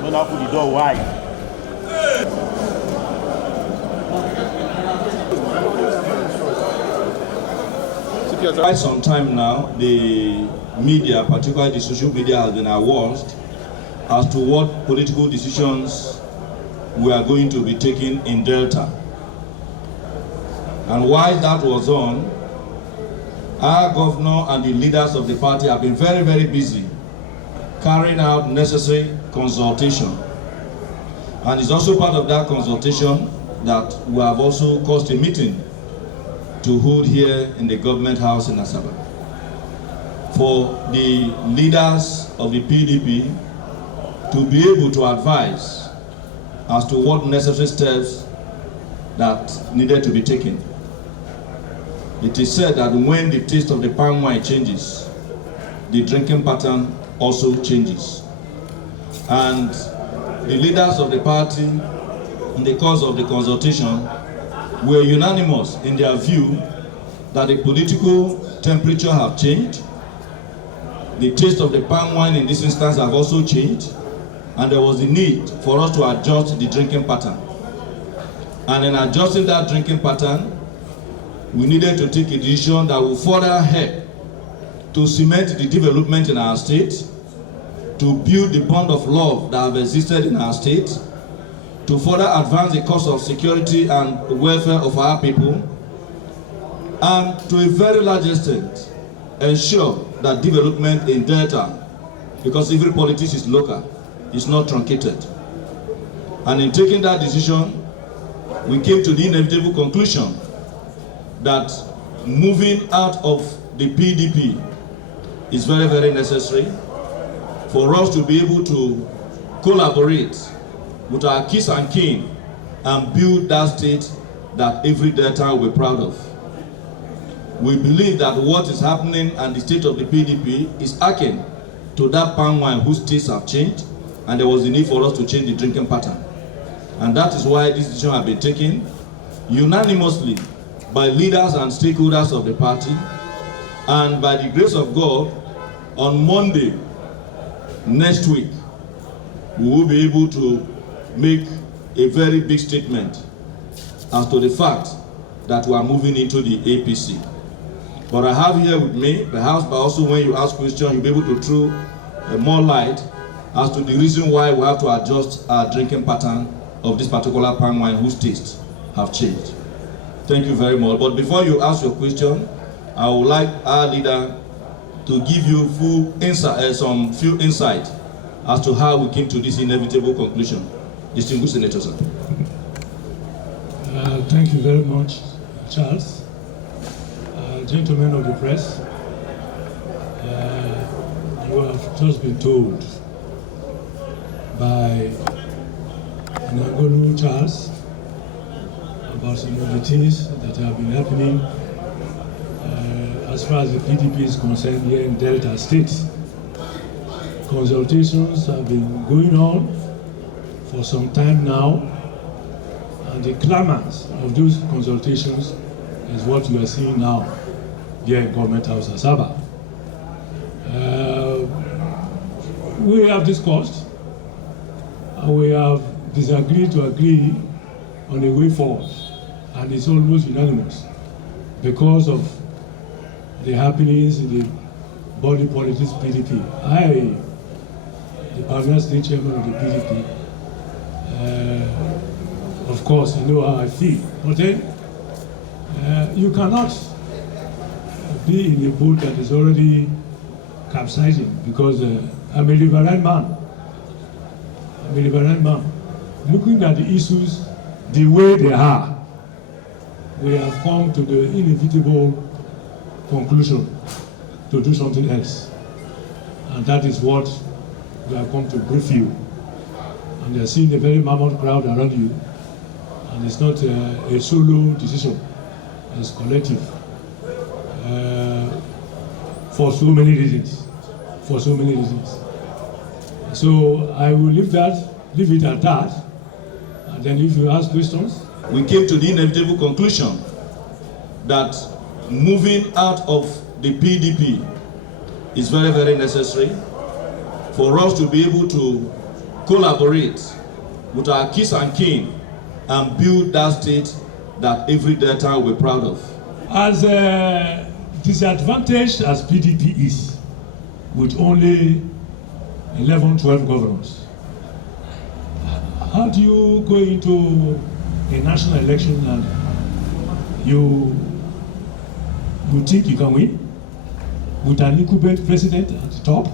Don't open the door wide. Quite some time now, the media, particularly the social media, has been aroused as to what political decisions we are going to be taking in Delta. And while that was on, our governor and the leaders of the party have been very, very busy carrying out necessary consultation. And it's also part of that consultation that we have also caused a meeting to hold here in the government house in Asaba for the leaders of the PDP to be able to advise as to what necessary steps that needed to be taken. It is said that when the taste of the palm wine changes, the drinking pattern also changes. And the leaders of the party, in the course of the consultation, were unanimous in their view that the political temperature have changed, the taste of the palm wine in this instance have also changed, and there was a need for us to adjust the drinking pattern. And in adjusting that drinking pattern, we needed to take a decision that will further help to cement the development in our state, to build the bond of love that have existed in our state, to further advance the cause of security and the welfare of our people, and to a very large extent ensure that development in Delta, because every politics is local, is not truncated. And in taking that decision, we came to the inevitable conclusion that moving out of the PDP is very, very necessary for us to be able to collaborate with our kith and kin and build that state that every Delta will be proud of. We believe that what is happening and the state of the PDP is akin to that palm wine whose tastes have changed, and there was the need for us to change the drinking pattern. And that is why this decision has been taken unanimously by leaders and stakeholders of the party, and by the grace of God, on Monday next week, we will be able to make a very big statement as to the fact that we are moving into the APC. But I have here with me, perhaps, but also when you ask questions, you'll be able to throw more light as to the reason why we have to adjust our drinking pattern of this particular palm wine whose tastes have changed. Thank you very much. But before you ask your question, I would like our leader to give you full insight, some few insight as to how we came to this inevitable conclusion. Distinguished Senator, sir. Thank you very much, Charles. Gentlemen of the press, you have just been told by Nangolu Charles about some of the things that have been happening as far as the PDP is concerned here in Delta State. Consultations have been going on for some time now, and the clamors of those consultations is what we are seeing now here in Government House Asaba. We have discussed and we have disagreed to agree on a way forward, and it's almost unanimous because of the happenings in the body politics PDP. I, the permanent state chairman of the PDP, of course, you know how I feel. But then, you cannot be in a boat that is already capsizing, because I'm a liberal man. I'm a liberal man. Looking at the issues the way they are, we have come to the inevitable conclusion to do something else. And that is what we have come to brief you. And you're seeing a very mammoth crowd around you. And it's not a solo decision, it's collective. For so many reasons. For so many reasons. So I will leave it at that. And then if you ask questions. We came to the inevitable conclusion that moving out of the PDP is very, very necessary for us to be able to collaborate with our kith and kin and build that state that every Delta will be proud of. As disadvantaged as PDP is, with only 11, 12 governors, how do you go into a national election and you think you can win with an incumbent president at the top?